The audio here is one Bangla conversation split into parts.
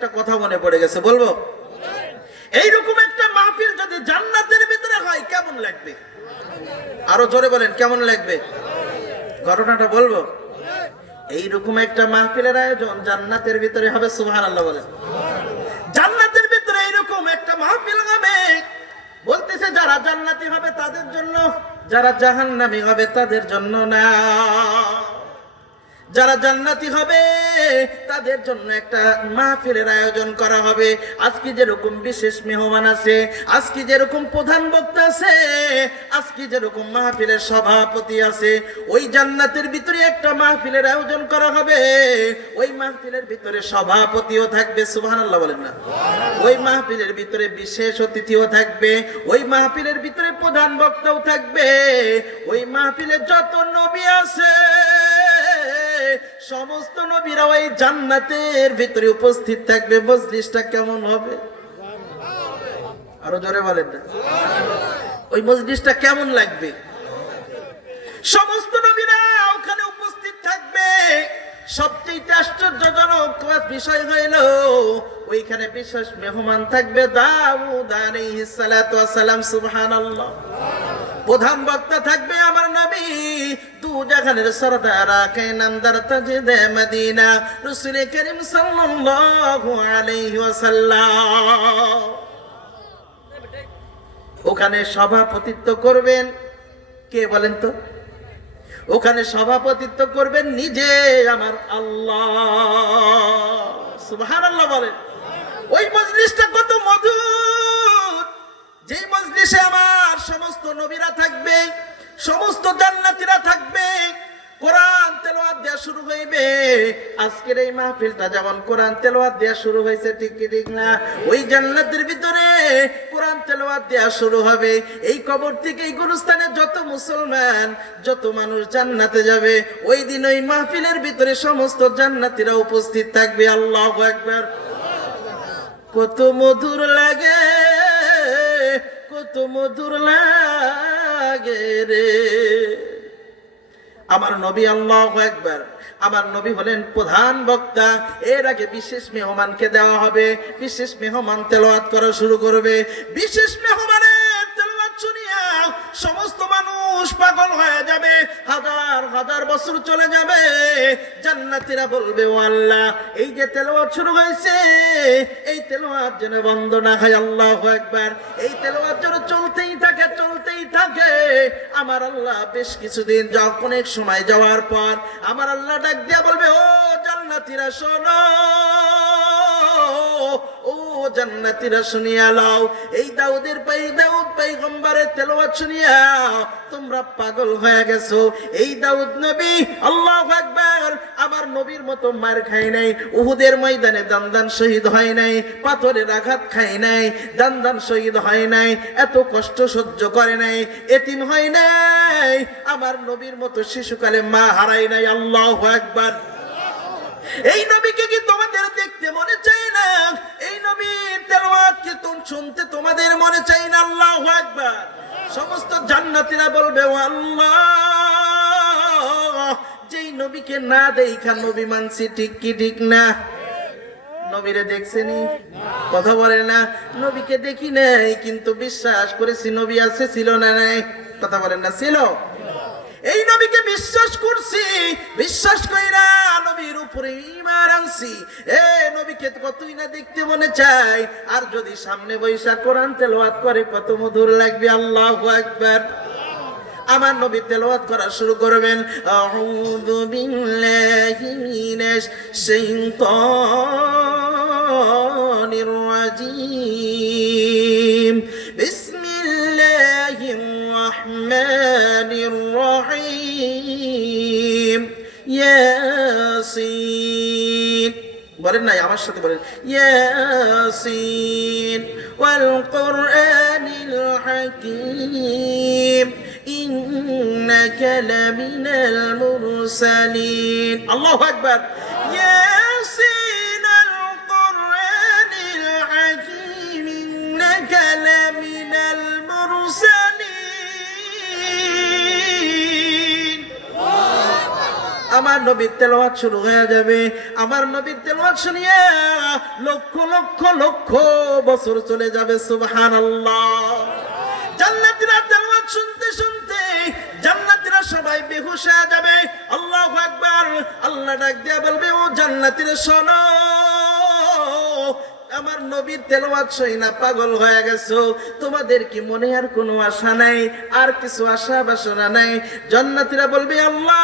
একটা কথা মনে পড়ে গেছে, বলবো? এইরকম একটা মাহফিল যদি জান্নাতের ভিতরে হয় কেমন লাগবে? আরো জোরে বলেন, কেমন লাগবে? ঘটনাটা বলবো? এইরকম একটা মাহফিলের আয়োজন জান্নাতের ভিতরে হবে, সুবহানাল্লাহ বলেন। জান্নাতের ভিতরে এইরকম একটা মাহফিল হবে, বলতেছে যারা জান্নাতি হবে তাদের জন্য, যারা জাহান্নামী হবে তাদের জন্য না। যারা জান্নাতি হবে তাদের জন্য একটা মাহফিলের আয়োজন করা হবে। আজকে যেরকম বিশেষ মেহমান আছে, আজকে যেরকম প্রধান বক্তা আছে, আজকে যেরকম মাহফিলের সভাপতি আছে, ওই জান্নাতের ভিতরে একটা মাহফিলের আয়োজন করা হবে। ওই মাহফিলের ভিতরে সভাপতিও থাকবে, সুবহানাল্লাহ বলেন না? ওই মাহফিলের ভিতরে বিশেষ অতিথিও থাকবে, ওই মাহফিলের ভিতরে প্রধান বক্তাও থাকবে। ওই মাহফিলে যত নবী আছে সমস্ত নবীরা ওই জান্নাতের ভিতরে উপস্থিত থাকবে। মজলিসটা কেমন হবে? আরো জোরে বলেন না, ওই মজলিসটা কেমন লাগবে? সমস্ত নবীরা ওখানে উপস্থিত থাকবে। সবচেয়ে আশ্চর্যজনক বিষয় হইল ওইখানে বিশেষ মেহমান থাকবে দাউদ আলাইহিস সালাতু ওয়াস সালাম, সুবহানাল্লাহ। প্রধান বক্তা থাকবে আমার নবী, দু জাহানের সরদার আকে নামদার তাজদে মদিনা রাসূল করিম সাল্লাল্লাহু আলাইহি ওয়াসাল্লাম। ওখানে সভাপতিত্ব করবেন কে বলেন তো? ওখানে সভাপতিত্ব করবেন নিজে আমার আল্লাহ, সুবহানাল্লাহ বলেন। ওই মজলিসটা কত মধুর, যেই মজলিসে আমার সমস্ত নবীরা থাকবে, সমস্ত জান্নাতীরা থাকবে। কোরআন তেলাওয়াত দেয়া শুরু হইবে। আজকের এই মাহফিলটা যেমন কোরআন তেলাওয়াত দেয়া শুরু হয়েছে, ঠিক কি ঠিক না? ওই জান্নাতের ভিতরে কোরআন তেলাওয়াত দেয়া শুরু হবে। এই কবর থেকে এই গুরুস্থানে যত মুসলমান, যত মানুষ জান্নাতে যাবে, ওই দিন ওই মাহফিলের ভিতরে সমস্ত জান্নাতীরা উপস্থিত থাকবে। আল্লাহু আকবার। কত মধুর লাগে, কত মধুর লাগে রে আমার নবী। আল্লাহু আকবার। আমার নবী হলেন প্রধান বক্তা। এর আগে বিশেষ মেহমানকে দেওয়া হবে। বিশেষ মেহমান তেলাওয়াত করা শুরু করবে। বিশেষ মেহমানের তেলাওয়াত শুনিয়া সমস্ত মানুষ পাগল হয়ে যাবে, হাজার হাজার বছর চলে যাবে। জান্নাতীরা বলবে, ও আল্লাহ, এই যে তেলাওয়াত শুরু হয়েছে, এই তেলাওয়াত যেন বন্ধ না হয়। আল্লাহু আকবার। এই তেলাওয়াত যেন চলতেই থাকে, চলতেই থাকে। আমার আল্লাহ বেশ কিছুদিন অনেক সময় যাওয়ার পর আমার আল্লাহ ডাক দিয়া বলবে, ও জান্নাতীরা শোনো, ও জান্নাতীরা শুনিয়া লও, এই দাউদ পয়গম্বরের তেলাওয়াত শুনিয়া তোমরা পাগল হয়ে গেছো। এই দাউদ নবী, আল্লাহু আকবার, আমার নবীর মতো মার খায় নাই, উহুদের ময়দানে দান শহীদ হয় নাই, পাথরের আঘাত খায় নাই, দান শহীদ হয় নাই, এত কষ্ট সহ্য করে নাই, এতিম হয় নাই, আমার নবীর মতো শিশুকালে মা হারায় নাই। আল্লাহু আকবার। এই নবীকে কি তোমাদের দেখতে মনে চাই না? এই নবীর তেলাওয়াত কি শুনতে তোমাদের মনে চাই না? আল্লাহু আকবার। সমস্ত জান্নাতীরা বলবে, ও আল্লাহ, যেই নবীকে না দেখা নবী মানছি, ঠিক কি ঠিক না? নবীরে দেখছেনি? কথা বলে না। নবীকে দেখি নাই কিন্তু বিশ্বাস করেছি নবী আছে, ছিল না নাই? কথা বলেন না, ছিল। এই নবীকে বিশ্বাস করছি, বিশ্বাস কইরা নবীর উপরে ঈমান আনছি। এ নবীকে কতই না দেখতে মনে চাই, আর যদি সামনে বৈশা কোরআন তেলাওয়াত করে কত মধুর লাগবে। আল্লাহু আকবার। আমার নবী তেলাওয়াত করা শুরু করবেন, আউযু বিল্লাহি মিনাশ শাইতানির রাজীম, বিসমিল্লাহির রাহমানির রহিম, ইয়াসিন। বলেন না, আমার সাথে বলেন, ইয়াসিন ওয়াল কুরআনিল হাকীম, ইন্নাকা লামিনাল মুরসালিন। আল্লাহু আকবার। ইয়াসিন আল কুরআনিল হাকীম, ইন্নাকা লামিনাল মুরসালিন। আমার নবীর তেলাওয়াত শুরু হয়ে যাবে। আমার নবীর তেলাওয়াত শুনিয়ে লক্ষ লক্ষ লক্ষ বছর চলে যাবে। সুবহানাল্লাহ। জান্নাতীরা তেলাওয়াত শুনতে শুনতে জান্নাতীরা সবাই বেহুশ হয়ে যাবে। আল্লাহু আকবার। আল্লাহ ডাক দিয়া বলবে, ও জান্নাতীরা শোনো, আমার নবীর তেলাওয়াত শুনে পাগল হয়ে গেছো, তোমাদের কি মনে আর কোনো আশা নাই, আর কিছু আশা বাসনা নাই? জান্নাতীরা বলবে, আল্লাহ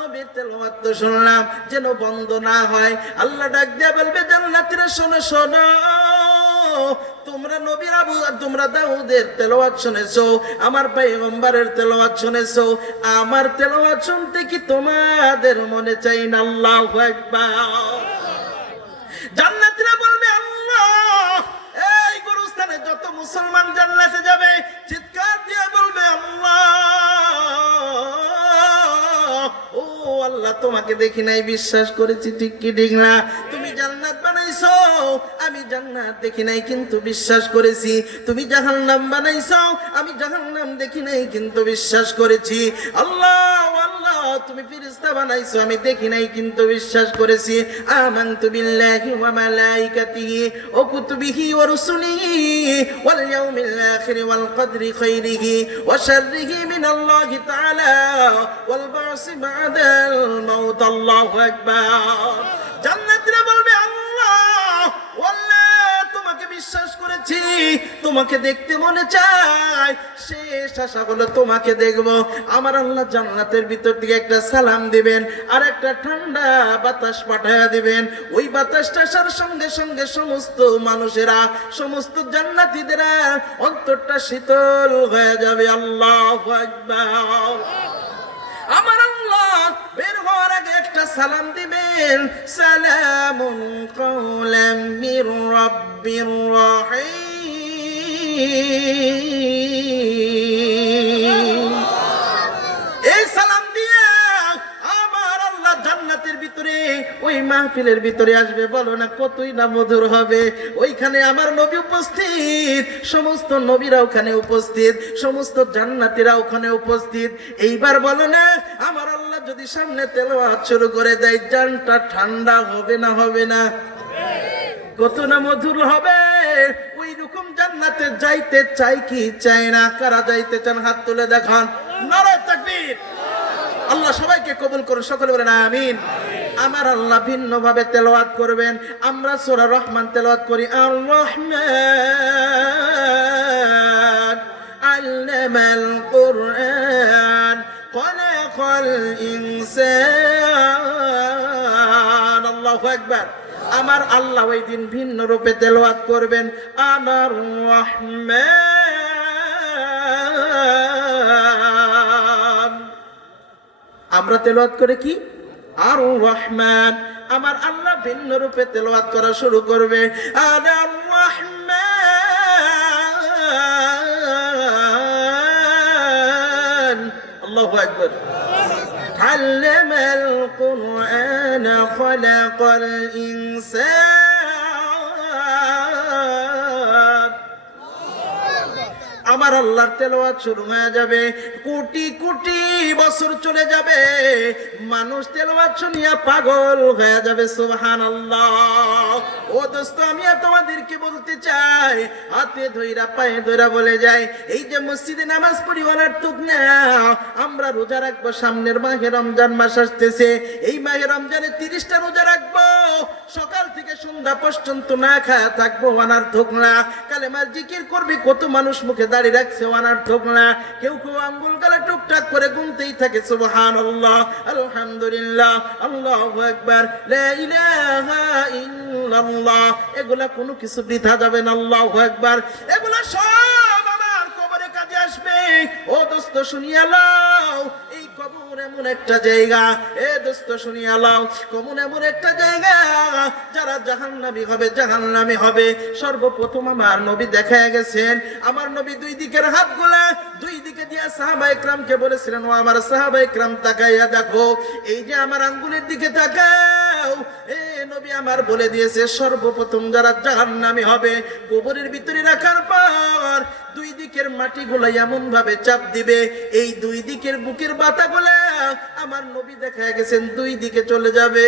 নবীর তেলাওয়াত তো শুনলাম, যেন বন্ধ না হয়। আল্লাহ ডাক দিয়া বলবে, জান্নাতীরা শোনো শোনো, তোমরা দাউদের তেলাওয়াত শুনেছো, আমার পয়গম্বরের তেলাওয়াত শুনেছো, আমার তেলাওয়াত শুনতে কি তোমাদের মনে চাই না? আল্লাহু আকবার। জান্নাতীরা বলবে, আল্লাহ, এই গুরুস্থানে যত মুসলমান জান্নাতে যাবে চিৎকার দিয়ে বলবে, আল্লাহ, ও আল্লাহ, তোমাকে দেখি নাই, বিশ্বাস করেছি, ঠিক কি ঠিক না? তুমি জান্নাত বানাইছো, আমি জান্নাত দেখি নাই কিন্তু বিশ্বাস করেছি। তুমি জাহান্নাম বানাইছো, আমি জাহান্নাম দেখি নাই কিন্তু বিশ্বাস করেছি। আল্লাহ, আল্লাহ, তুমি ফেরেশতা বানাইছো, আমি দেখি নাই কিন্তু বিশ্বাস করেছি। আমানতু বিল্লাহি ওয়া মালাইকাতিহি ওয়া কুতুবিহি ওয়া রুসুলিহি ওয়াল ইয়াউমিল আখির ওয়াল কদরি খাইরিহি ওয়া শাররিহি মিনাল্লাহি তাআলা ওয়াল বা'সি বা'দাল মাউত। আল্লাহু আকবার। জান্নাতীরা বলবে, আল্লাহ, ওয়াল্লাহ, তোমাকে বিশ্বাস করেছি, তোমাকে দেখতে মনে চায়, শেষ আশা হলো তোমাকে দেখব। আমার আল্লাহ জান্নাতের ভিতর থেকে একটা সালাম দিবেন, আর একটা ঠান্ডা বাতাস পাঠায়া দিবেন। ওই বাতাসটা আসার সঙ্গে সঙ্গে সমস্ত মানুষেরা, সমস্ত জান্নাতীদেরা অন্তরটা শীতল হয়ে যাবে। আল্লাহু আকবার। আমার আল্লাহ বের হওয়ার আগে একটা সালাম দিবেন, সালামুন কাওলাম মির রাব্বির রাহিম। এই সালাম দিয়ে আমার আল্লাহ জান্নাতের ভিতরে, ওই মাহফিলের ভিতরে আসবে, বলো না কতই না মধুর হবে। ওইখানে আমার নবী উপস্থিত, সমস্ত নবীরা ওখানে উপস্থিত, সমস্ত জান্নাতীরা ওখানে উপস্থিত। এইবার বলো না, আমার আল্লাহ যদি সামনে তেলাওয়াত শুরু করে দেয়, জানটা ঠান্ডা হবে না হবে না? কত না মধুর হবে। ওই রকম জান্নাতে যাইতে চাই কি চাই না? কারা যাইতে চান হাত তুলে দেখান। নারে তাকবীর। আল্লাহ সবাইকে কবুল করুন, সকলে বলেন আমিন। আমার আল্লাহ ভিন্ন ভাবে তেলাওয়াত করবেন। আমরা সূরা রহমান তেলাওয়াত করি, আর রহমান আল্লামাল কুরআন খালাকাল ইনসান। আল্লাহু আকবার। আমার আল্লাহ ওই দিন ভিন্ন রূপে তেলাওয়াত করবেন, আমার রহমান। আমরা তেলাওয়াত করে কি? আর রহমান। আমার আল্লাহ ভিন্ন রূপে তেলাওয়াত করা শুরু করবে, আর রহমান। আল্লাহু আকবার। আল্লামাল কুরআন খালাকাল ইনসান। আমার আল্লাহর তেলাওয়াত শুরু হয়ে যাবে। কোটি কোটি বছর চলে যাবে, মানুষ তেলাওয়াত শুনিয়া পাগল হয়ে যাবে। সুবহানাল্লাহ। ও দোস্ত, আমি তোমাদেরকে বলতে চাই, হাতে ধইরা পায়ে ধইরা বলে যাই, এই যে মসজিদে নামাজ পড়ি অনার্থক না। আমরা রোজা রাখবো, সামনের মাহে রমজান মাস আসতেছে, এই মাহে রমজানে 30টা রোজা রাখবো, সকাল থেকে সন্ধ্যা পর্যন্ত না খায়া থাকবো, অনার্থক না। কালেমার জিকির করবি, কত মানুষ মুখে দাঁড়িয়ে রাখছে, অনার্থক না। কেউ কেউ আঙ্গুল গালা টুকটাক করে গুনতেই থাকে, সুবহানাল্লাহ, আলহামদুলিল্লাহ, আল্লাহু আকবার, লা ইলাহা ইল্লাল্লাহ। এগুলা কোনো কিছু বৃথা যাবে না। আল্লাহু আকবার। এগুলা সব আমার কবরে কাজে আসবে। ও দোস্ত শুনিয়া লও, এই কবর এমন একটা জায়গা, এ দোস্ত শুনিয়া লও, কবর এমন একটা জায়গা, যারা জাহান্নামী হবে জাহান্নামী হবে। সর্বপ্রথম আমার নবী দেখায় গেছেন, আমার নবী দুই দিকের হাতগুলা দুই দিকে দিয়া সাহাবায়ে কেরামকে বলেছিলেন, ও আমার সাহাবায়ে কেরাম তাকাইয়া দেখো, এই যে আমার আঙ্গুলের দিকে তাকাও, এ নবী আমার বলে দিয়েছে সর্বপ্রথম যারা জাহান্নামী হবে কবরের ভিতরে রাখার পর দুই দিকের মাটিগুলো এমন ভাবে চাপ দিবে এই দুই দিকের বুকের বাতাগুলা আমার নবী দেখা গেছেন দুই দিকে চলে যাবে।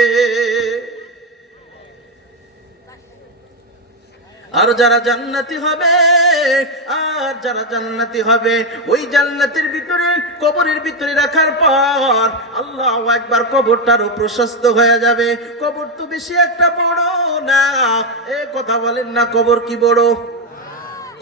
আর যারা জান্নাতি হবে ওই জান্নাতের ভিতরে কবরের ভিতরে রাখার পর আল্লাহু আকবার কবরটারও প্রশস্ত হয়ে যাবে। কবর তো বেশি একটা বড় না, এ কথা বলেন না, কবর কি বড়?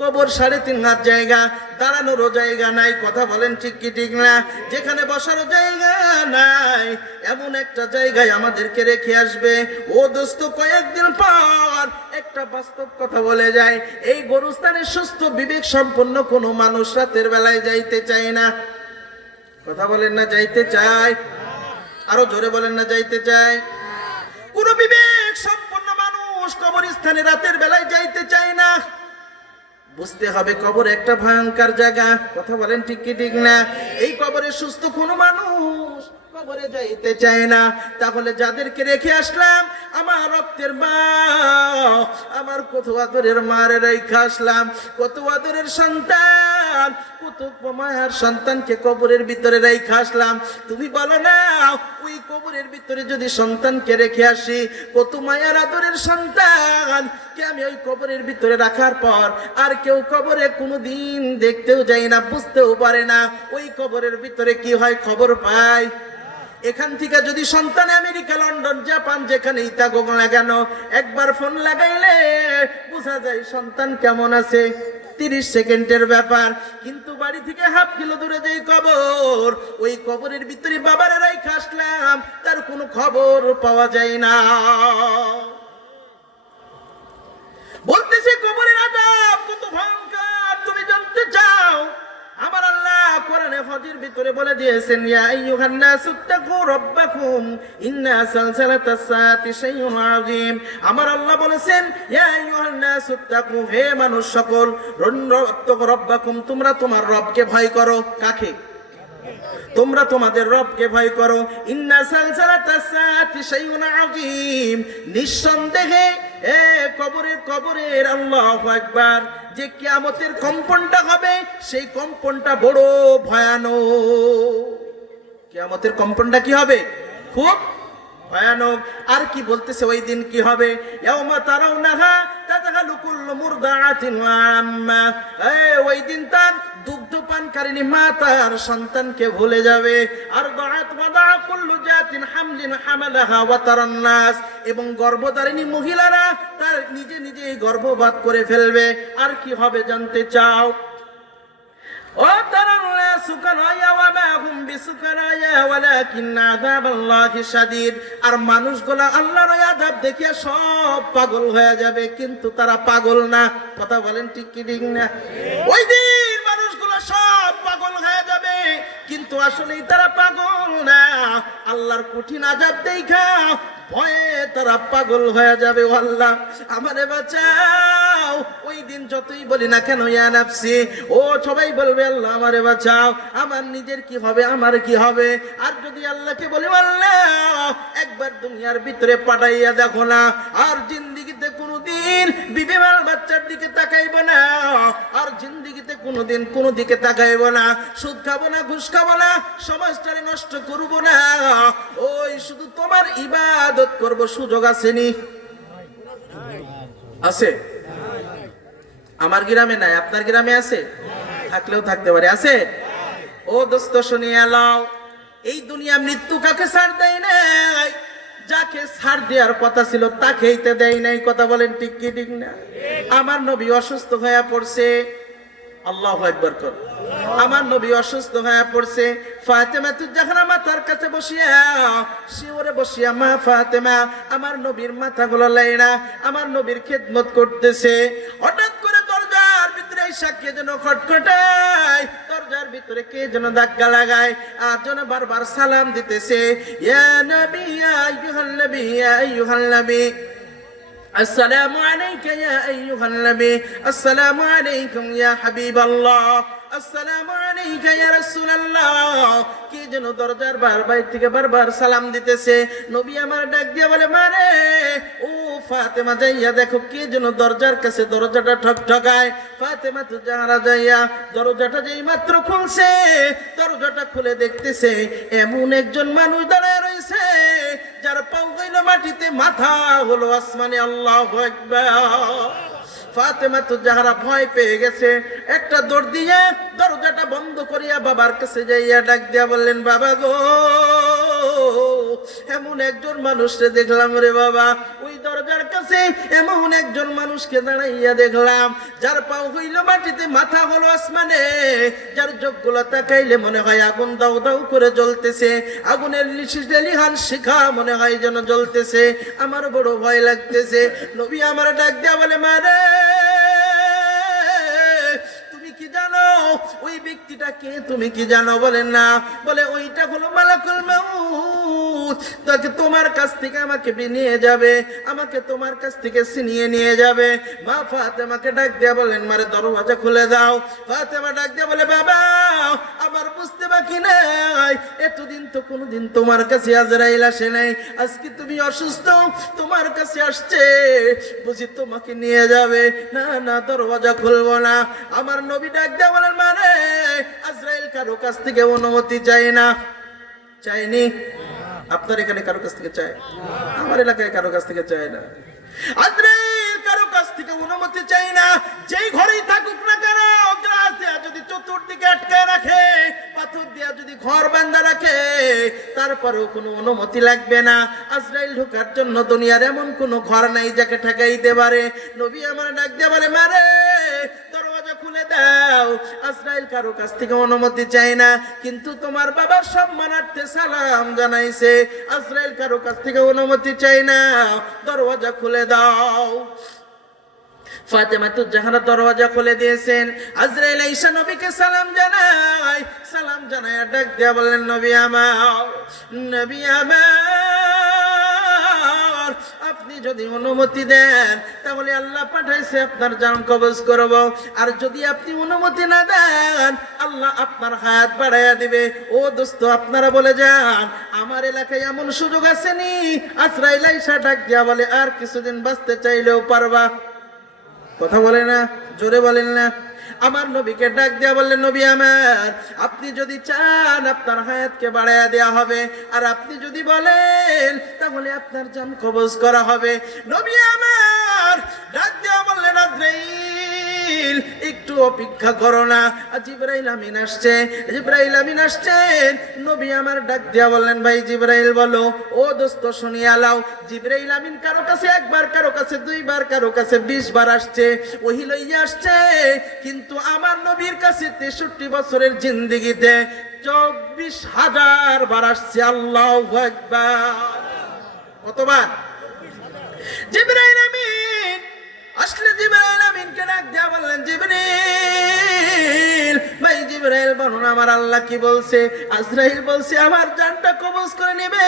কবর 3.5 হাত জায়গা, দাঁড়ানোরও জায়গা নাই, কথা বলেন ঠিক কি ঠিক না? যেখানে বসারও জায়গা নাই এমন একটা জায়গায় আমাদেরকে রেখে আসবে। ও দোস্ত, কয়েকদিন পর একটা বাস্তব কথা বলে যায়, এই গোরস্থানে সুস্থ বিবেক সম্পন্ন কোনো মানুষ রাতের বেলায় যাইতে চায় না। কথা বলেন না, যাইতে চায়? আরো জোরে বলেন না, যাইতে চায়? কোন বিবেক সম্পন্ন মানুষ কবরস্থানে রাতের বেলায় যাইতে চায় না। বুঝতে হবে কবর একটা ভয়ঙ্কর জায়গা, কথা বলেন ঠিক কি ঠিক না? এই কবরে সুস্থ কোনো মানুষ কবরে যাইতে চায় না। তাহলে যাদেরকে রেখে আসলাম, আমার রক্তের মা, আমার কত আদরের মারে রেখে আসলাম, কত আদরের সন্তান, কত মায়ার সন্তানকে কবরের ভিতরে রেখে আসলাম। তুমি বলো না, ওই কবরের ভিতরে যদি সন্তানকে রেখে আসি, কত মায়ার আদরের সন্তান কে আমি ওই কবরের ভিতরে রাখার পর আর কেউ কবরে কোনোদিন দেখতেও যায় না, বুঝতেও পারে না ওই কবরের ভিতরে কি হয়, খবর পায়। এখান থেকে যদি সন্তান আমেরিকা, লন্ডন, জাপান যেখানেই থাকুক না কেন, একবার ফোন লাগাইলে বোঝা যায় সন্তান কেমন আছে, 30 সেকেন্ডের ব্যাপার। কিন্তু বাড়ি থেকে হাফ কিলো দূরে যেই কবর, ওই কবরের ভিতরে বাবার রাইখা আসলাম, তার কোনো খবর পাওয়া যায় না। বলতেছে কবরের আযাব কত ভয়ঙ্কর, তুমি জানতে চাও? আমার আল্লাহ কোরআনে ফাজির ভিতরে বলে দিয়েছেন, ইয়া আইয়ুহান নাসুত্তাকু রাব্বাকুম ইন্না সালসালাতাস সাআতি শাইউন আযীম। আমার আল্লাহ বলেছেন, ইয়া আইয়ুহান নাসুত্তাকু, হে মানুষ সকল, রাব্বাকুম, তোমরা তোমার রবকে ভয় করো। কাকে? তোমরা তোমাদের রবকে ভয় করো। ইন্না সালসালাতাস সাআতি শাইউন আযীম, নিঃসন্দেহে কবরের আল্লাহু আকবার, যে কিয়ামতের কম্পনটা হবে সেই কম্পনটা বড় ভয়ানক। কিয়ামতের কম্পনটা কি হবে? খুব ভয়ানক। আর কি বলতেছে ওই দিন কি হবে? ইয়াউমা তারাউনাহা তাযহালু কুল্লু মুরদাআতিন ওয়া আম্মা, ওই দিন তার দুগ্ধপানকারিনী মা তার সন্তানকে ভুলে যাবে। আর দাআত ওয়াদা কুল্লু জাতিন হামলিন হামালাহা ওয়া তারান নাস, এবং গর্ভধারিণী মহিলারা তার নিজে নিজেই গর্ভপাত করে ফেলবে। আর কি হবে জানতে চাও? ও তারান নাস সুকারায়া ওয়া মা হুম বিসুকারায়া ওয়ালাকিন আযাবাল্লাহি শাদীদ, আর মানুষগুলো আল্লাহর আযাব দেখে সব পাগল হয়ে যাবে, কিন্তু তারা পাগল না। কথা বলেন ঠিক কি ঠিক না? ওই দিন মানুষগুলো সব পাগল হয়ে যাবে, কিন্তু আসলেই তারা পাগল না। আল্লাহর কঠিন আযাব দেখা ভয়ে তারা পাগল হয়ে যাবে। ও আল্লাহ আমারে বাঁচাও। ওই দিন যতই বলি না কেন ইয়া নাফসি, ও সবাই বলবে আল্লাহ আমারে বাঁচাও, আমার নিজের কি হবে, আমার কি হবে? আর যদি আল্লাহকে বলি আল্লাহ একবার দুনিয়ার ভিতরে পাঠাইয়া দেখো না, আর জিন্দেগিতে কোনোদিন বিবেমাল বাচ্চার দিকে তাকাইব না, আর জিন্দেগিতে কোনোদিন কোনো দিকে তাকাইব না, সুদ খাবো না, ঘুষ খাবো না, সমাজটারে নষ্ট করবো না, ওই শুধু তোমার ইবাদত করব, সুযোগ আসেনি? আছে? আমার গ্রামে নাই, আপনার গ্রামে আছে? থাকলেও থাকতে পারে, আছে? ও দোস্ত শুনিয়ে নাও, এই দুনিয়া মৃত্যু কাকে ছাড় দেয় নাই, যাকে ছাড় দেওয়ার কথা ছিল তাকেই তো দেয় নাই। কথা বলেন ঠিক কি ঠিক না? আমার নবী অসুস্থ হয়ে পড়ছে, আল্লাহু আকবার কর। আমার নবী অসুস্থ হয়ে পড়ছে, ফাতেমা জাহরা মাথার কাছে বসিয়া শিওরে বসিয়া, মা ফাতেমা আমার নবীর মাথাগুলো লাইনা আমার নবীর খেদমত করতেছে। হঠাৎ করে দরজার ভিতরে এসে কে যেন খটখটায়, দরজার ভিতরে কে যেন ধাক্কা লাগায়, আর যেন বারবার সালাম দিতেছে, ইয়া নবী ইয়া আইয়ুহান নবী ইয়া আইয়ুহান নবী, আসসালামু আলাইকা ইয়া আইয়ুহান নবী, আসসালামু আলাইকুম ইয়া হাবিবাল্লাহ। আসসালামু আলাইকা ইয়া রাসূলুল্লাহ। কি যেন দরজার বাইরে থেকে বারবার সালাম দিতেছে। নবী আমার ডাক দিয়ে বলে, মারে ও ফাতেমা, যাইয়া দেখো কি যেন দরজার কাছে দরজাটা ঠকঠকায়। ফাতেমা তো জাহরা যাইয়া দরজাটা যেই মাত্র খুলছে, দরজাটা খুলে দেখতেছে এমন একজন মানুষ দাঁড়ায় রয়েছে যার পাও হইল মাটিতে, মাথা হলো আসমানে। আল্লাহু আকবার। ফাতেমা তো জাহরা ভয় পেয়ে গেছে, একটা দৌড় দিয়ে দরজাটা বন্ধ করিয়া বাবার কাছে যাইয়া ডাক দিয়া বললেন, বাবা গো, এমন একজন মানুষকে দেখলাম রে বাবা। ওই দরজার কাছে এমন একজন মানুষকে দাঁড়াইয়া দেখলাম যার পাও হইল মাটিতে, মাথা হলো আসমানে, যার চোখগুলো তাকাইলে মনে হয় আগুন দাউ দাউ করে জ্বলতেছে, আগুনের লিহান শিখা মনে হয় যেন জ্বলতেছে। আমার বড় ভয় লাগতেছে। নবী আমার ডাক দিয়া বলে, মারে তুমি কি জানো ওই ব্যক্তিটা কে? তুমি কি জানো? বলেন না। বলে, ওইটা হলো মালাকুল মাউত, তাকে তোমার কাছ থেকে আমাকে নিয়ে যাবে, আমাকে তোমার কাছ থেকে ছিনিয়ে নিয়ে যাবে। মা ফাতেমাকে ডাক দিয়া বলেন, মারে দরওয়াজা খুলে দাও। ফাতেমা ডাক দিয়া বলে, বাবা আমার বুঝতে বাকি নাই, এতদিন তো কোনোদিন তোমার কাছে আজরাইল আসে নাই, আজকে তুমি অসুস্থ, তোমার কাছে আসছে, বুঝি তোমাকে নিয়ে যাবে। না না, দরওয়াজা খুলবো না। আমার নবী ডাক দিয়া বলেন, মানে আজরাইল কারো কাছ থেকে অনুমতি চাই না। চাইনি? আপনার এখানে কারো কাছ থেকে চায়? আমার এলাকায় কারো কাছ থেকে চায় না। আজরাইল কারো কাছ থেকে অনুমতি চাই না। যেই ঘরেই থাকুক না কেন, গ্লাস দেয়া যদি চতুর্দিকে আটকায় রাখে, পাথর দেয়া যদি ঘর বান্ধা রাখে, তারপরেও কোনো অনুমতি লাগবে না। আজরাইল ঢোকার জন্য দুনিয়ার এমন কোনো ঘর নাই যাকে ঠেকাইতে পারে। নবী আমার ডাক দিয়ে বলে, মারে দরওয়াজা খুলে দাও। আজরাইল কারো কাছ থেকে অনুমতি চাই না, কিন্তু তোমার বাবার সম্মানার্থে সালাম জানাইছে। আজরাইল কারো কাছ থেকে অনুমতি চাই না, দরওয়াজা খুলে দাও। ফাতেমা তো জাহরা দরওয়াজা খুলে দিয়েছেন। আজরাইল আয়েশা নবীকে সালাম জানায়, সালাম জানায় ডাক দিয়া বললেন, নবী আমার, নবী আমার, আপনি যদি অনুমতি দেন তাহলে আল্লাহ পাঠাইছে আপনার জান কবজ করব, আর যদি আপনি অনুমতি না দেন আল্লাহ আপনার হায়াত বাড়াইয়া দিবে। ও দোস্ত, আপনারা বলে যান, আমার এলাকায় এমন সুযোগ আসেনি? আজরাইল আয়েশা ডাক দিয়া বলে, আর কিছুদিন বাঁচতে চাইলেও পারবা। কথা বলে না, জোরে বলেন না। আমার নবীকে ডাক দিয়া বললেন, নবী আমার, আপনি যদি চান আপনার হায়াতকে বাড়াইয়া দেয়া হবে, আর আপনি যদি বলেন তাহলে আপনার জান কবজ করা হবে। নবী আমার ডাক দিয়া বললেন, আজরাইল একটু অপেক্ষা করো না, জিবরাইল আমিন আসছে। জিবরাইল আমিন আসছেন। নবী আমার ডাক দিয়া বললেন, ভাই জিবরাইল বলো। ও দোস্ত শুনিয়া লাও, জিবরাইল আমিন কারো কাছে একবার, কারো কাছে দুইবার, কারো কাছে 20 বার আসছে, ওহী লইয়া আসছে, কিন্তু আমার নবীর কাছে 63 বছরের জিন্দেগিতে 24,000 বার আসছে। আল্লাহু আকবার। কতবার? জিবরাইল আমিন আসলে জিবরাইল আমিনকে ডাক দিয়া বললেন, জিবরাইল, ভাই জিবরাইল বলুন আমার আল্লাহ কি বলছে? আজরাইল বলছে আমার জানটা কবজ করে নেবে,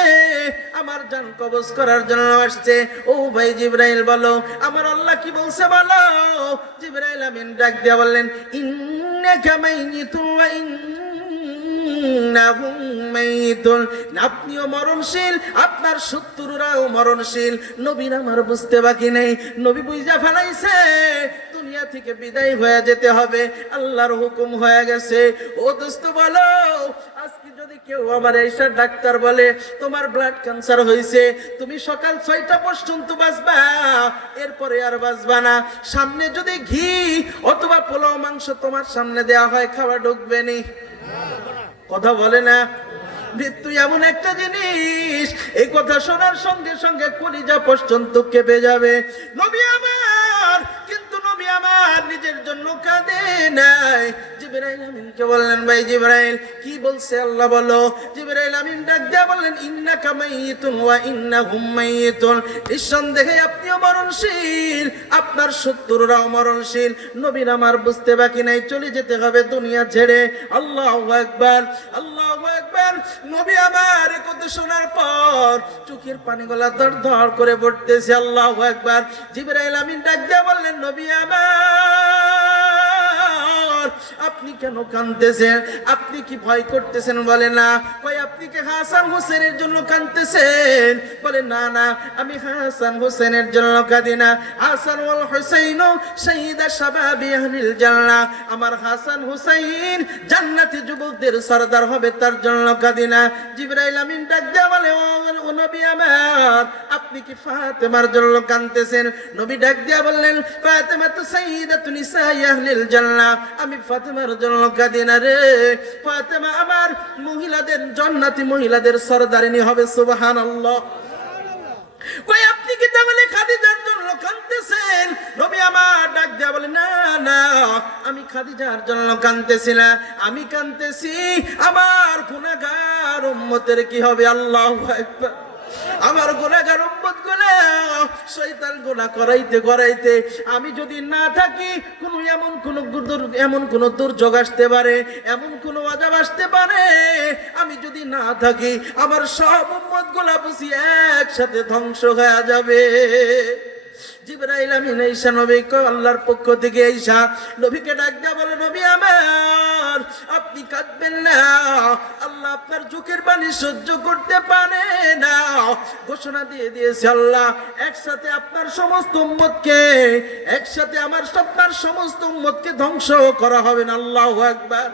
আমার জান কবজ করার জন্য আসছে। ও ভাই জিবরাইল বলো আমার আল্লাহ কি বলছে বলো। জিবরাইল আমিন ডাক দিয়া বললেন, ইন্নাকা মাইয়িতুন ওয়া ইন্নাহুম মাইয়িতুন, আপনিও মরণশীল, আপনার শত্রুরাও মরণশীল। নবীর আমার বুঝতে বাকি নেই, নবী বুঝা ফেলাইছে দুনিয়া থেকে বিদায় হয়ে যেতে হবে, আল্লাহর হুকুম হয়ে গেছে। ও দোস্ত বলো, আজকে যদি কেউ আমার এইসব ডাক্তার বলে তোমার ব্লাড ক্যান্সার হয়েছে, তুমি সকাল 6টা পর্যন্ত বাঁচবা, এরপরে আর বাঁচবা না, সামনে যদি ঘি অথবা পোলাও মাংস তোমার সামনে দেওয়া হয়, খাওয়া ঢুকবে নি। কথা বলে না। মৃত্যু এমন একটা জিনিস, এই কথা শোনার সঙ্গে সঙ্গে কলিজা পর্যন্ত কেঁপে যাবে। নবী আমার, কিন্তু নবী আমার নিজের জন্য কাঁদে নাই। জিবরাইল আমিনকে বললেন, ভাই জিবরাইল কি বলছে আল্লাহ বলো। জিবরাইল আমিন ডাক দিয়া বললেন, ইন্নাকা মাইয়িতুন ওয়া ইন্নাহুম মাইয়িতুন, নিঃসন্দেহে আপনিও মরণশীল, আপনার শত্রুরাও মরণশীল। নবীর আমার বুঝতে বাকি নাই, চলে যেতে হবে দুনিয়া ছেড়ে। আল্লাহু আকবার, আল্লাহু আকবার। নবী আমার এই কথা শোনার পর চোখের পানিগুলা ধর ধর করে পড়তেছে। আল্লাহু আকবার। জিবরাইল আমিন ডাক দিয়া বললেন, নবী আমার, আমার আপনি কেন কাঁদতেছেন? আপনি কি ভয় করতেছেন? বলে না। কই আপনি কি হাসান হোসেনের জন্য কাঁদতেছেন? বলে না না, আমি হাসান হোসেনের জন্য কাঁদি না। হাসান ওয়াল হুসাইন শাহিদা শাবাবি আহলিল জান্নাহ, আমার হাসান হুসাইন জান্নাতি যুবকদের সরদার হবে, তার জন্য কাঁদি না। জিবরাইল আমিন ডাক দেয়া বলে, ও নবী আমার, আপনি কি ফাতেমার জন্য কাঁদতেছেন? নবী ডাক দিয়া বললেন, ফাতেমা তো সাইয়্যিদাতু নিসাই আহলিল জান্নাহ, আমি ফাতেমার জন্য কাঁদি না রে। ফাতেমা আমার মহিলাদের জান্নাতি মহিলাদের সরদারিনী হবে। সুবহানাল্লাহ। কই আপনি কি তাহলে খাদিজার জন্য কাঁদতেছেন? নবী আমার ডাক দেয়া বলে, না না, আমি খাদিজার জন্য কাঁদতেছি না, আমি কাঁদতেছি আমার গুনাহগার উম্মতের কি হবে। আল্লাহু আকবার। আমার গুনাহগার উম্মত গুলো শয়তান গুনাহ করাইতে করাইতে আমি যদি না থাকি, এমন কোন দুর্যোগ আসতে পারে, এমন কোন আযাব আসতে পারে, আমি যদি না থাকি আমার সব উম্মত গুলা বুঝি একসাথে ধ্বংস হয়ে যাবে। জিবরাইল আমিন ঈসা নবীকে আল্লাহর পক্ষ থেকে ঈসা নবীকে ডাক দেয়া বলে, নবী আমার, আপনি কাঁদবেন না, আল্লাহ আপনার চোখের পানি সহ্য করতে পারে না। ঘোষণা দিয়ে দিয়েছে আল্লাহ, একসাথে আপনার সমস্ত উম্মতকে, একসাথে আপনার সমস্ত উম্মতকে ধ্বংস করা হবে না। আল্লাহু আকবার।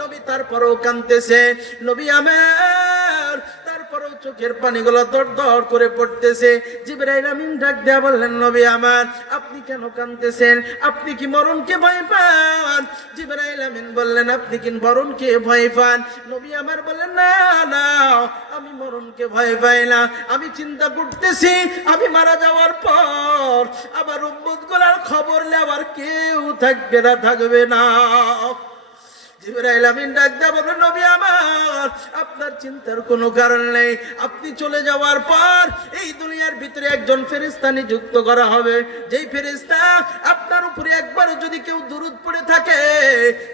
নবী তারপরেও কাঁদতেছে। নবী আমার তারপরেও চোখের পানিগুলো দর দর করে পড়তেছে। জিবরাইল আমিন ডাক দেয়া বললেন, নবী আমার, আপনি কেন কাঁদতেছেন? আপনি কি মরণকে ভয় পান? জিবরাইল আমিন বললেন, আপনি কি মরণকে ভয় পান? নবী আমার বললেন, না না, আমি মরণকে ভয় পাই না। আমি চিন্তা করতেছি আমি মারা যাওয়ার পর আমার উম্মতগুলোর খবর নেওয়ার কেউ থাকবে না। জিবরাইল আমিন ডাক দেয়া বলেন, নবী আমার, আপনার চিন্তার কোনো কারণ নেই। আপনি চলে যাওয়ার পর এই দুনিয়ার ভিতরে একজন ফেরেশতা নিযুক্ত করা হবে, যেই ফেরেশতা আপনার উপরে একবারও যদি কেউ দুরূদ পড়ে থাকে,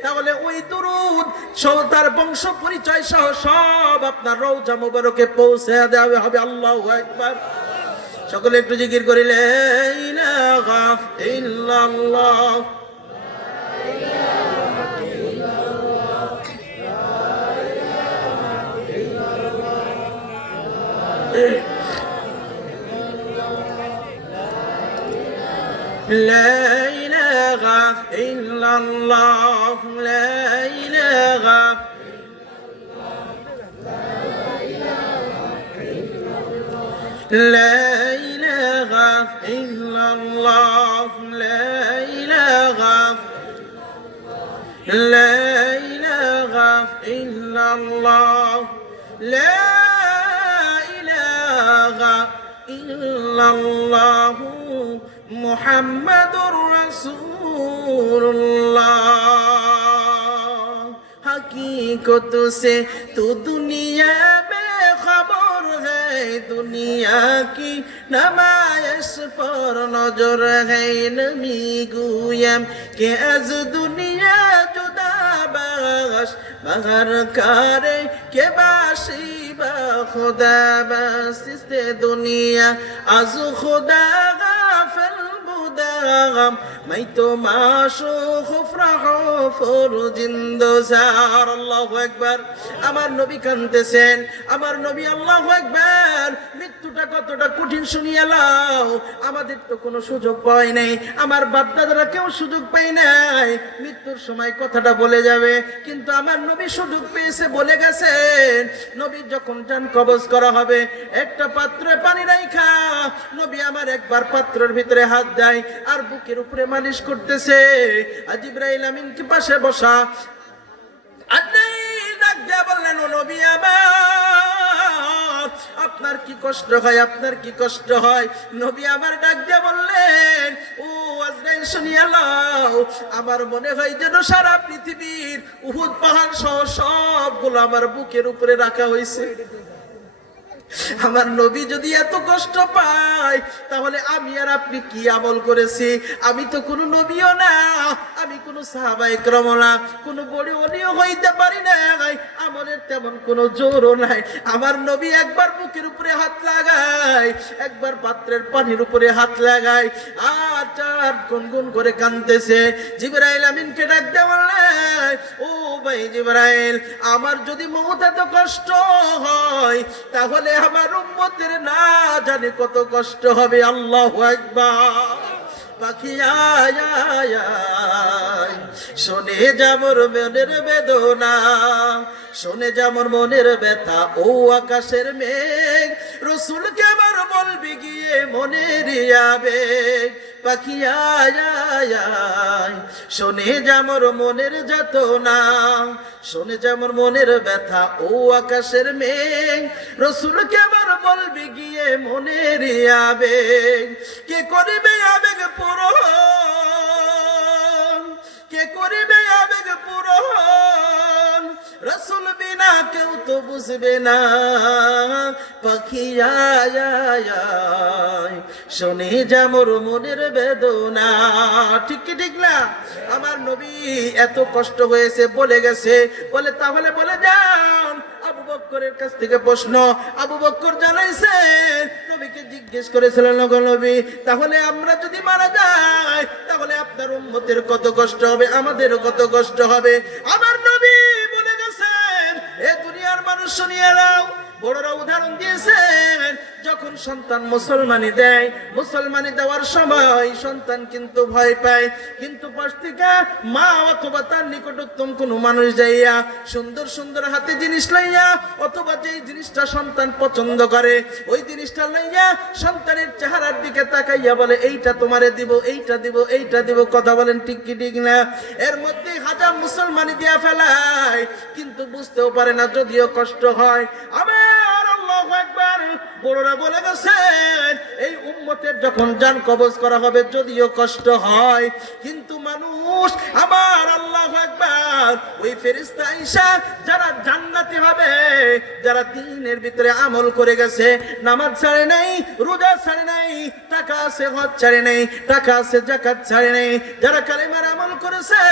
তাহলে ওই দুরূদ সহ তার বংশ পরিচয় সহ সব আপনার রওজা মুবারকে পৌঁছে দেওয়া হবে। আল্লাহু আকবার। সকলে একটু জিকির করিলে, লা ইলাহা ইল্লাল্লাহ। لا إله إلا الله لا إله لا إله إلا الله لا إله لا إله إلا الله لا إله إلا الله मुहम्मदुर रसूलुल्लाह। हकीकत से तो दुनिया में खबर है, दुनिया की नमाइश पर नजर है। नमी गुयम के अज दुनिया जुदा बाश बहर करे के बाशी बा खुदा बस दुनिया आज खुदा मैं तो माशूक अफराह फर जिंदोजार। আল্লাহু আকবার। আমার নবী কাঁদতেছেন, আমার নবী। আল্লাহু আকবার। মৃত্যুটা কতটা কঠিন শুনিয়ে লাও। আমাদের তো কোনো সুযোগ পাই নাই, আমার বাপ দাদারা কেউ সুযোগ পাই নাই। মৃত্যুর সময় কথাটা বলে যাবে, কিন্তু আমার নবী সুযোগ পেয়েছে, বলে গেছেন। নবী যখন জান কবজ করা হবে, একটা পাত্রে পানি রাখা নবী আমার একবার পাত্রের ভিতরে হাত দেয় আর বুকের উপরে মালিশ করতেছে। জিবরাইল আমিন কি পাশে বসা। আজরাইল ডাক দিয়ে বললেন, ও নবী আমার, আপনার কি কষ্ট হয়? আপনার কি কষ্ট হয়? নবী আমার ডাক দিয়ে বললেন, ও আজরাইল শুনিয়া লও, আমার মনে হয় যেন সারা পৃথিবীর উহুদ পাহাড় সহ সবগুলো আমার বুকের উপরে রাখা হয়েছে। আমার নবী যদি এত কষ্ট পায় তাহলে আমি আর আপনি কি আমল করেছি? আমি তো কোনো নবীও না, আমি কোনো সাহাবায়ে কেরামও না, কোনো বড় ওলিও হইতে পারি না, আমলের তেমন কোনো জোরও নাই। আমার নবী একবার বুকের উপরে হাত লাগায়, একবার পাত্রের পানির উপরে হাত লাগায়, আর চার গুনগুন করে কাঁদতেছে। জিবরাইল আমিনকে ডাক দিয়ে বললেন, ও ভাই জিবরাইল, আমার যদি মওত এত কষ্ট হয় তাহলে আমার উম্মতের না জানে কত কষ্ট হবে। আল্লাহু আকবার। পাখি আয় আয় আয়, শোনে যামর মনের বেদনা, শোনে যামর মনের ব্যথা, ও আকাশের মেঘ, রসুলকে আবার বলবি গিয়ে মনের আবেগ। পাখি আয় আয় আয়, শোনে যামর মনের যাতনা, শোনে যামর মনের ব্যথা, ও আকাশের মেঘ, রসুলকে আবার বলবি গিয়ে মনের আবেগ। কে করিবে আবেগ পূরণ, কে করিবে আবেগ পূরণ, রসুল বিনা কেউ তো বুঝবে না। পাখি আয় আয় আয়, শোনে যামর মনের বেদনা। ঠিক কি ঠিক না? আমার নবী এত কষ্ট হয়েছে বলে গেছে, বলে তাহলে বলে যান। আবু বকরের কাছ থেকে প্রশ্ন, আবু বকর জানাইছেন, নবীকে জিজ্ঞেস করেছিলেন, নবী তাহলে আমরা যদি মারা যাই তাহলে আপনার উম্মতের কত কষ্ট হবে, আমাদেরও কত কষ্ট হবে। আমার নবী বলে গেছেন, এ দুনিয়ার মানুষ শুনিয়ে নাও, বড়রা উদাহরণ দিয়েছেন, যখন সন্তান মুসলমানি দেয়, মুসলমানি দেওয়ার সময় সন্তান কিন্তু ভয় পায়, কিন্তু পাশ থেকে মা অথবা তার নিকটতম কোনো মানুষ যাইয়া সুন্দর সুন্দর হাতে জিনিস লইয়া, অথবা যেই জিনিসটা সন্তান পছন্দ করে ওই জিনিসটা লইয়া সন্তানের চেহারার দিকে তাকাইয়া বলে, এইটা তোমারে দিব, এইটা দিব, এইটা দিব। কথা বলেন ঠিক কি ঠিক না? এর মধ্যে হাজার মুসলমানি দিয়া ফেলায়, কিন্তু বুঝতেও পারে না, যদিও কষ্ট হয়। আমার আল্লাহু আকবার, বড়রা বলে গেছেন, এই উম্মতের যখন জান কবজ করা হবে যদিও কষ্ট হয়, কিন্তু মানুষ, আমার আল্লাহু আকবার, ওই ফেরেশতা আয়েশা যারা জান্নাতি হবে, যারা দ্বীনের ভিতরে আমল করে গেছে, নামাজ ছাড়ে নাই, রোজা ছাড়ে নাই, টাকা আছে হজ ছাড়ে নাই, টাকা আছে যাকাত ছাড়ে নাই, যারা কালেমার আমল করেছে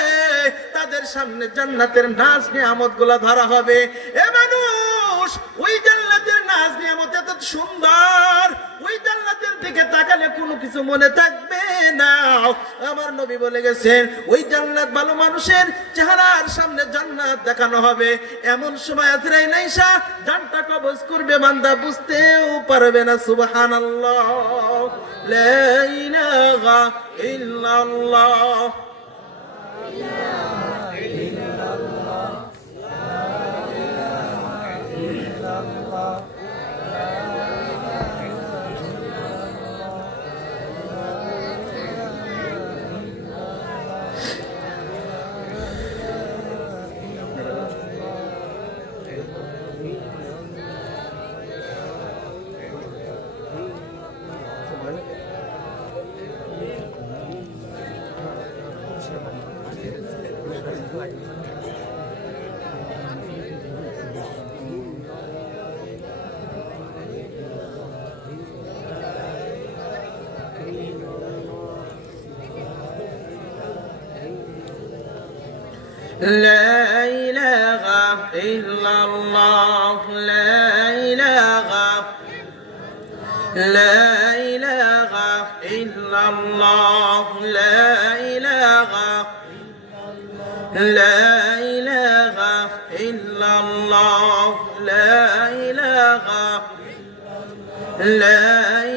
তাদের সামনে জান্নাতের নাজ নিয়ামতগুলো ধরা হবে। এ মানুষ, ওই জান্নাতের নাজ নিয়ামত এত সুন্দর, ওই জান্নাতের দিকে তাকালে কোনো কিছু মনে থাকবে না। আমার নবী বলে গেছেন, ওই জান্নাত ভালো মানুষের চেহারার সামনে জান্নাত দেখানো হবে, এমন সময় আজরাইল আইসা জানটা কবজ করবে, বান্দা বুঝতেও পারবে না। সুবহানাল্লাহ, লা ইলাহা ইল্লাল্লাহ। لا إله إلا الله، لا إله، لا إله إلا الله، لا إله، لا إله إلا الله، لا إله، لا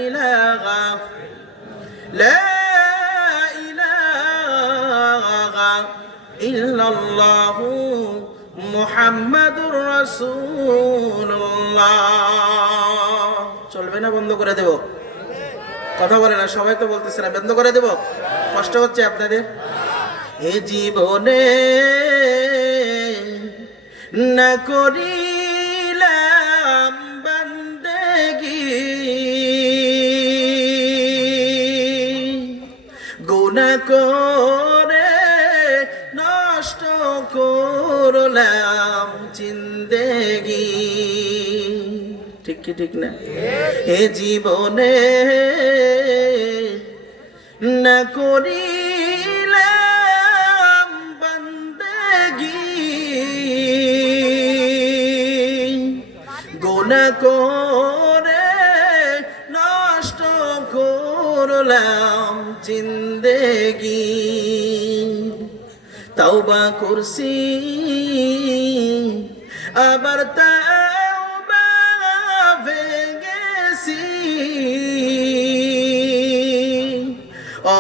إله، لا ইল্লাল্লাহু মুহাম্মাদুর রাসূলুল্লাহ। চলবে না? বন্ধ করে দেব? কথা বলে না, সবাই তো বলতেছে না, বন্ধ করে দেব? কষ্ট হচ্ছে আপনাদের? এ জীবনে না করিলাম বান্দেগি, গুনাহ করে নষ্ট করলাম জিন্দেগি। ঠিক ঠিক কি ঠিক না? এ জীবনে না করিলাম বান্দেগি, গুনাহ করে নষ্ট করলাম জিন্দেগি। তওবা করছি আবার তওবা ভেঙেছি,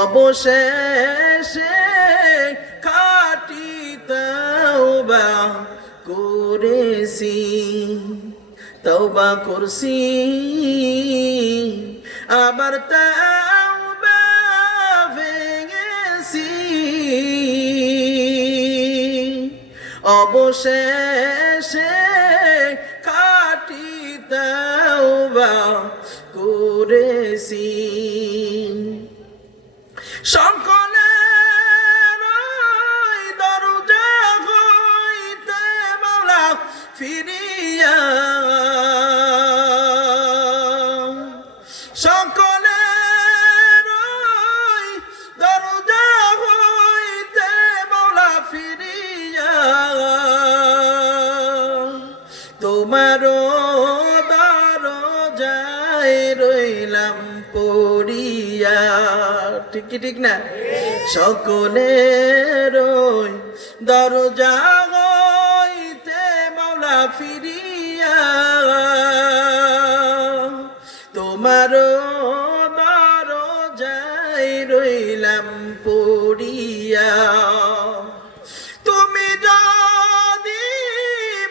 অবশেষে খাঁটি তওবা করেছি। তওবা করছি আবার তওবা ভেঙেছি, অবশেষে খাঁটি তওবা করেছি। সকলের দরজা হইতে মাওলা ফিরিয়া, সকলের দরজা হইতে মাওলা ফিরিয়া, তোমার দরজায় রইলাম পড়িয়া। ঠিক কি ঠিক না? সকলের দরজা হইতে মাওলা ফিরিয়া, তোমার দরজায় রইলাম পড়িয়া। তুমি যদি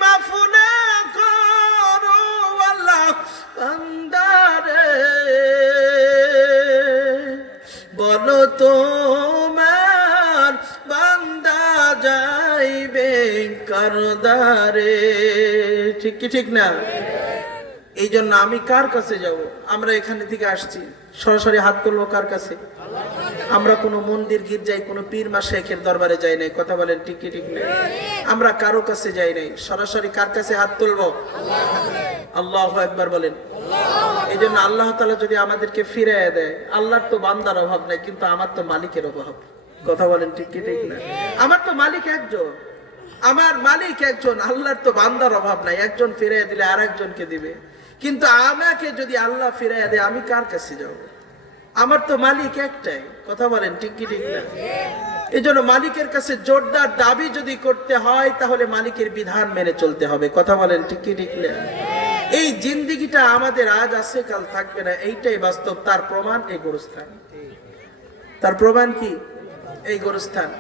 মাফ না করো আল্লাহ বান্দারে, বলো তোমার বান্দা যাইবে কারদারে। ঠিক কি ঠিক না? এই জন্য আমি কার কাছে যাব? আমরা এখানে থেকে আসছি, সরাসরি হাত তুলবো কার কাছে? আমরা কোনো মন্দির গির্জায় কোনো পীর মা শেখের দরবারে যাই নাই, কথা বলেন ঠিক কি ঠিক না? আমরা কারো কাছে যাই নাই, সরাসরি কার কাছে হাত তুলবো? আল্লাহু আকবার বলেন। এই জন্য আল্লাহ তাআলা যদি আমাদেরকে ফিরিয়ে দেয়, আল্লাহর তো বান্দার অভাব নাই, কিন্তু আমার তো মালিকের অভাব, কথা বলেন ঠিক কি ঠিক না? আমার তো মালিক একজন, আমার মালিক একজন, আল্লাহর তো বান্দার অভাব নাই। একজন ফিরিয়ে দিলে আর একজনকে দিবে, কিন্তু আমাকে যদি আল্লাহ ফিরিয়ে দেয় আমি কার কাছে যাব? আমার তো মালিক একটাই, কথা বলেন ঠিক কি ঠিক না? এই জন্য মালিকের কাছে জোরদার দাবি যদি করতে হয় তাহলে মালিকের বিধান মেনে চলতে হবে, কথা বলেন ঠিক কি ঠিক না? এই জিন্দেগিটা আমাদের আজ আছে কাল থাকবে না, এইটাই বাস্তব। তার প্রমাণ এই গোরস্থান। তার প্রমাণ কি? এই গোরস্থান।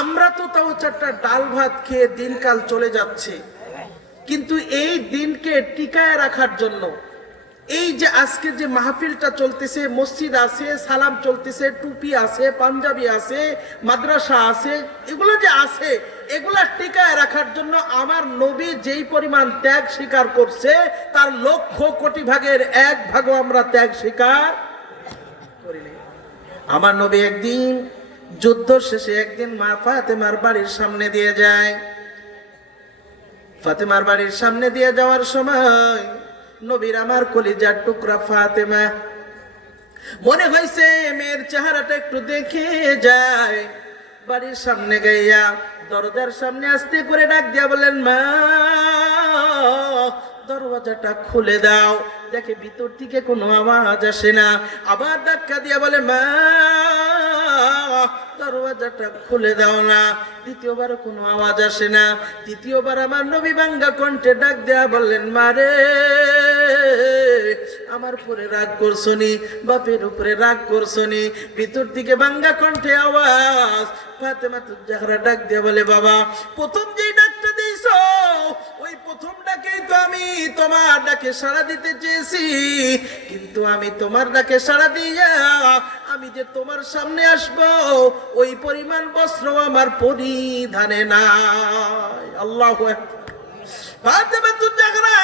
আমরা তো তাও চারটা ডাল ভাত খেয়ে দিনকাল চলে যাচ্ছে, কিন্তু এই দিনকে টিকায় রাখার জন্য এই যে আজকে যে মাহফিলটা চলতেছে, মসজিদ আছে, সালাম চলতেছে, টুপি আছে, পাঞ্জাবি আছে, মাদ্রাসা আছে, এগুলো যে আছে, এগুলা টিকায় রাখার জন্য আমার নবী যেই পরিমাণ ত্যাগ স্বীকার করছে তার লক্ষ কোটি ভাগের এক ভাগও আমরা ত্যাগ স্বীকার করিনি। আমার নবী একদিন যুদ্ধ শেষে একদিন মা ফাতেমার বাড়ির সামনে দিয়ে যায়। ফাতেমার বাড়ির সামনে দিয়ে যাওয়ার সময় নবীর আমার কলিজার টুকরা ফাতেমা মনে হয়েছে মেয়ের চেহারাটা একটু দেখে যায়। বাড়ির সামনে গাইয়া দরজার সামনে আস্তে করে ডাক দিয়া বলেন, মা দরওয়াজাটা খুলে দাও। দেখে ভিতর থেকে কোনো আওয়াজ আসে না, আবার ধাক্কা দিয়া বলে, মা দরওয়াজাটা খুলে দাও না। দ্বিতীয়বার কোনো আওয়াজ আসে না। তৃতীয়বার আমার নবী ভাঙ্গা কণ্ঠে ডাক দেয়া বললেন, মারে আমার উপরে রাগ করছনি, বাপের উপরে রাগ করছনি। ভিতর থেকে ভাঙ্গা কণ্ঠে আওয়াজ। ফাতেমা জাহরা ডাক দিয়া বলে, বাবা প্রথম যেই ডাকটা দিয়েছো ওই প্রথম ডাকেই তো আমি তোমার ডাকে সাড়া দিতে চেয়েছি, কিন্তু আমি তোমার ডাকে সাড়া দিয়া আমি যে তোমার সামনে আসব ওই পরিমাণ বস্ত্র আমার পরিধানে নাই। আল্লাহু আকবার। ফাতেমা জাহরা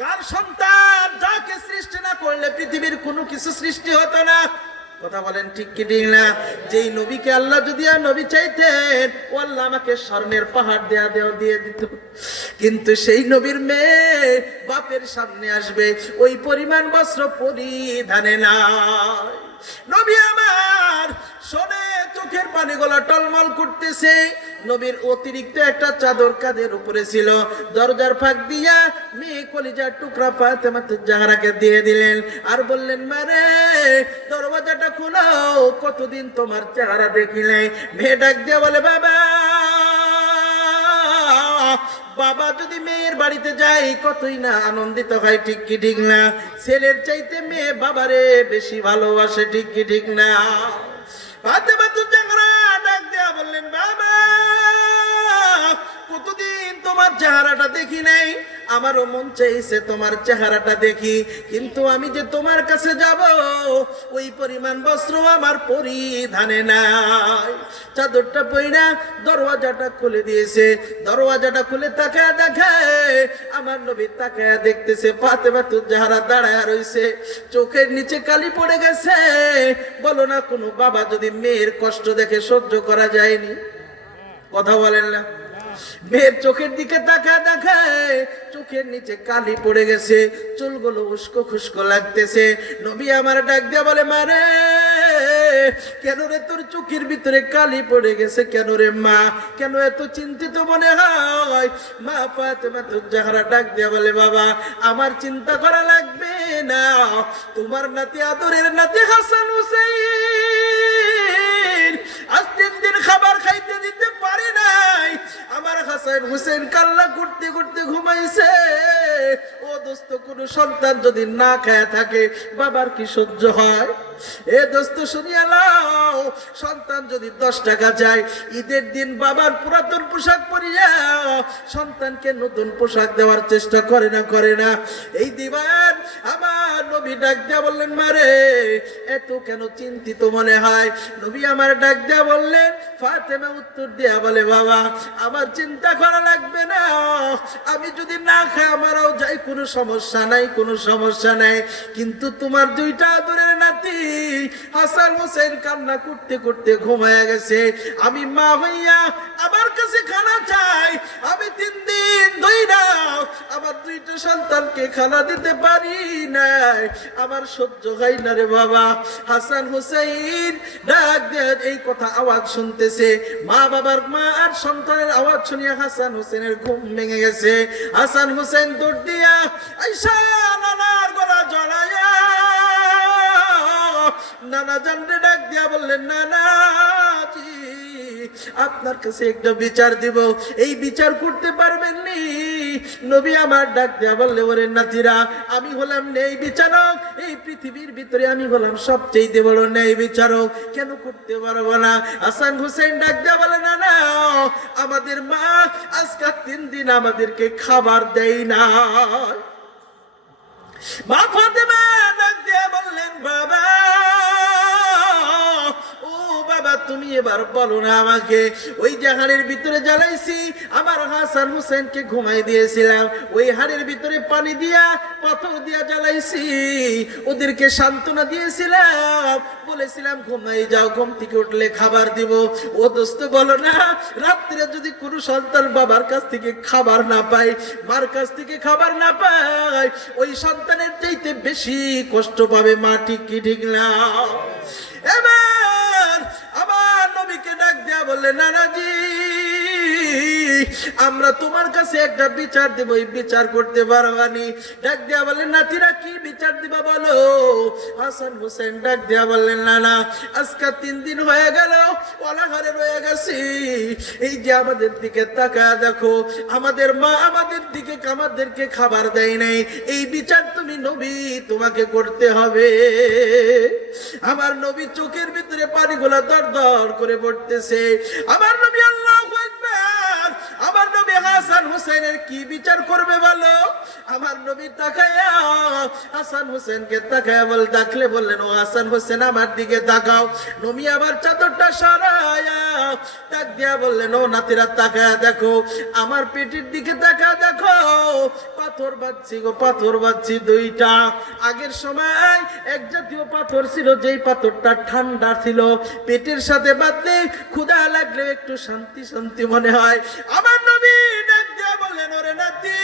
কার সন্তান, যাকে সৃষ্টি না করলে পৃথিবীর কোনো কিছু সৃষ্টি হতো না, কথা বলেন ঠিক কি ঠিক না? যেই নবীকে আল্লাহ যদি আর নবী চাইতেন, ও আল্লাহ আমাকে স্বর্ণের পাহাড় দিয়ে দিত। কিন্তু সেই নবীর মেয়ে বাপের সামনে আসবে, ওই পরিমাণ বস্ত্র পরিধানে নাই। নবী আমার শোনে, চোখের পানিগুলো টলমল করতেছে। নবীর অতিরিক্ত একটা চাদর কাঁধের উপরে ছিল। দরজার ফাঁক দিয়া মেয়ে কলিজার টুকরা ফাতেমা জাহরাকে দিয়ে দিলেন, আর বললেন, মারে দরওয়াজাটা খোলো, কতদিন তোমার চেহারা দেখিলে। মেয়ে ডাক দিয়ে বলে, বাবা, বাবা যদি মেয়ের বাড়িতে যাই কতই না আনন্দিত হয়, ঠিক কি ঠিক না? ছেলের চাইতে মেয়ে বাবারে বেশি ভালোবাসে, ঠিক কি ঠিক না? ফাতেমা জাহরা ডাক দিয়া বললেন, বাবা, কতদিন তোমার চেহারাটা দেখি নাই, আমারও মন চাইছে তোমার চেহারাটা দেখি, কিন্তু আমি যে তোমার কাছে যাব ওই পরিমাণ বস্ত্র আমার পরিধানে নাই। চাদরটা পইরা দরওয়াজাটা খুলে দিয়েছে। দরওয়াজাটা খুলে তাকায় দেখে আমার নবী তাকায় দেখতেছে ফাতেমা জাহরা দাঁড়ায় রইছে, চোখের নিচে কালি পড়ে গেছে। বলো না, কোনো বাবা যদি মেয়ের কষ্ট দেখে সহ্য করা যায়নি? কথা বলেন না? মেয়ের চোখের দিকে তাকায় দেখায় চোখের নিচে কালি পড়ে গেছে, চুলগুলো উস্কো খুস্কো লাগতেছে। নবী আমার ডাক দিয়া বলে, মারে কেন রে তোর চোখের ভিতরে কালি পড়ে গেছে কেন রে মা? কেন এত চিন্তিত মনে হয়? মা ফাতেমা জাহরা ডাক দিয়া বলে, বাবা, আমার চিন্তা করা লাগবে না, তোমার নাতি আদরের নাতি হাসান হুসাইন আজ 3 দিন খাবার খাইতে দিতে পারে নাই। আমার হাসান হুসেন কান্না করতে করতে ঘুমাইছে। ও দোস্ত, কোন সন্তান যদি না খায় থাকে বাবার কি সহ্য হয়? এ দোস্ত শুনিয়া নাও, সন্তান যদি 10 টাকা চায়, ঈদের দিন বাবার পুরাতন পোশাক পরিয়া সন্তানকে নতুন পোশাক দেওয়ার চেষ্টা করে না? করে না? এই দিবান আমার নবী ডাক দিয়া বললেন, মারে এত কেন চিন্তিত মনে হয়? নবী আমার ডাক দিয়া বললেন, ফাতেমা উত্তর দিয়া বলে, বাবা, আমার চিন্তা করা লাগবে না, আমি যদি না খাই আমারও যাই, কোনো সমস্যা নাই, কোনো সমস্যা নাই। কিন্তু তোমার 2টা আদরের নাতি হাসান হোসেন কান্না করতে করতে ঘুমায়া গেছে। আমি মা হইয়া আমার কাছে খানা চাই। আমি 3 দিন ধইরা আমার 2টা সন্তানকে খানা দিতে পারি নাই, আমার সহ্য হয় না রে বাবা। হাসান হোসেন ডাক দিয়ে এই কথা আওয়াজ শুনতেছে। মা বাবার মা আর সন্তানের আওয়াজ শুনিয়া হাসান হোসেনের ঘুম ভেঙে গেছে। হাসান হোসেন দৌড় দিয়া আইসা নানার গলা জড়াইয়া নানা জানরে ডাক দিয়া বললেন, নানাজি, আপনার কাছে একটা বিচার দিব, এই বিচার করতে পারবেন নি? নবী আমার ডাক দিয়া বললে, ওরে নাতিরা, আমি হলাম ন্যায় বিচারক, এই পৃথিবীর ভিতরে আমি হলাম সবচেয়ে বড় ন্যায় বিচারক, কেন করতে পারবো না? হাসান হোসেন ডাক দিয়া বলে, না না, আমাদের মা আজকে 3 দিন আমাদেরকে খাবার দেয় না। মা ফাতেমা ডাক দিয়া বললেন, বাবা, ও বাবা, তুমি এবার বলো না আমাকে, ওই যে হাড়ের ভিতরে জ্বালাইছি আমার হাসান হোসেনকে ঘুমাই দিয়েছিলাম, ওই হাড়ের ভিতরে পানি দিয়া পাথর দিয়া জ্বালাইছি, ওদেরকে সান্ত্বনা দিয়েছিলাম, বলেছিলাম ঘুমাই যাও, ঘুম থেকে উঠলে খাবার দিব। ও দোস্ত, বলো না, রাত্রে যদি কোনো সন্তান বাবার কাছ থেকে খাবার না পায়, মার কাছ থেকে খাবার না পায়, ওই সন্তানের চাইতে বেশি কষ্ট পাবে মা, ঠিক কি ঠিক না? এবার আমার নবীকে ডাক দেয়া বললে, নানাজি, আমরা তোমার কাছে একটা বিচার দেব, এই বিচার করতে পারবানি? ডাক দেয়া বললেন, নাতিরা, কি বিচার দিবা বলো? হাসান হোসেন ডাক দেয়া বললেন, নানা, আজকে 3 দিন হয়ে গেল অনাহারে রয়ে গেছি, এই যে আমাদের দিকে তাকায় দেখো, আমাদের মা আমাদের দিকে আমাদেরকে খাবার দেয় নাই, এই বিচার তুমি নবী তোমাকে করতে হবে। আমার নবী চোখের ভিতরে পানিগুলা দর দর করে পড়তেছে। আমার নবী আল্লাহু আকবার, আমার নবী হাসান হোসেনের কি বিচার করবে বলো? আমার নবী তাকায়া হাসান হোসেনকে তাকায়া ডাকলে বললেন, ও হাসান হোসেন, আমার দিকে তাকাও। নবী আবার চাদরটা সরায়া ডাক দিয়া বললেন, ও নাতিরা তাকায় দেখো, আমার পেটের দিকে তাকায় দেখো, পাথর বাঁধছি গো, পাথর বাঁধছি দুইটা। আগের সময় এক জাতীয় পাথর ছিল, যেই পাথরটা ঠান্ডা ছিল, পেটের সাথে বাঁধলে ক্ষুধা লাগলে একটু শান্তি শান্তি মনে হয়। আমার নবী ডাক দিয়া বললেন, ওরে নাতি,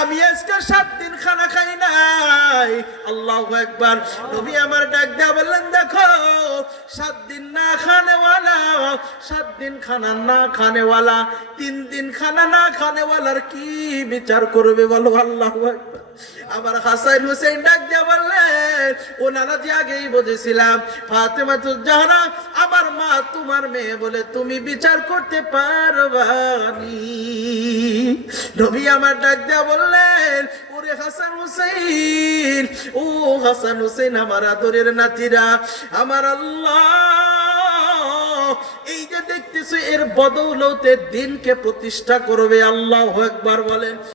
আমি আজকে 7 দিন খানা খাই নাই। আল্লাহু আকবার। নবী আমার ডাক দিয়া বললেন, দেখো 7 দিন না খানেওয়ালা, 7 দিন খানা না খানেওয়ালা, 3 দিন খানা না খানেওয়ালার কি বিচার করবে বলো? আল্লাহু আকবার। আমার হাসান হুসেন ডাক দিয়া বললেন, ওনারা যে আগেই বুঝেছিলাম ফাতেমাতুজ জাহরা আমার মা, তোমার মেয়ে বলে তুমি বিচার করতে পারবানি। নবী আমার ডাক দিয়া বললেন, ওরে হাসান হুসেন, ও হাসান হুসেন, আমার আদরের নাতিরা, আমার আল্লাহ এই যে দেখতেছো এর বদৌলতে দিনকে প্রতিষ্ঠা করবে। আল্লাহু আকবার বলেন।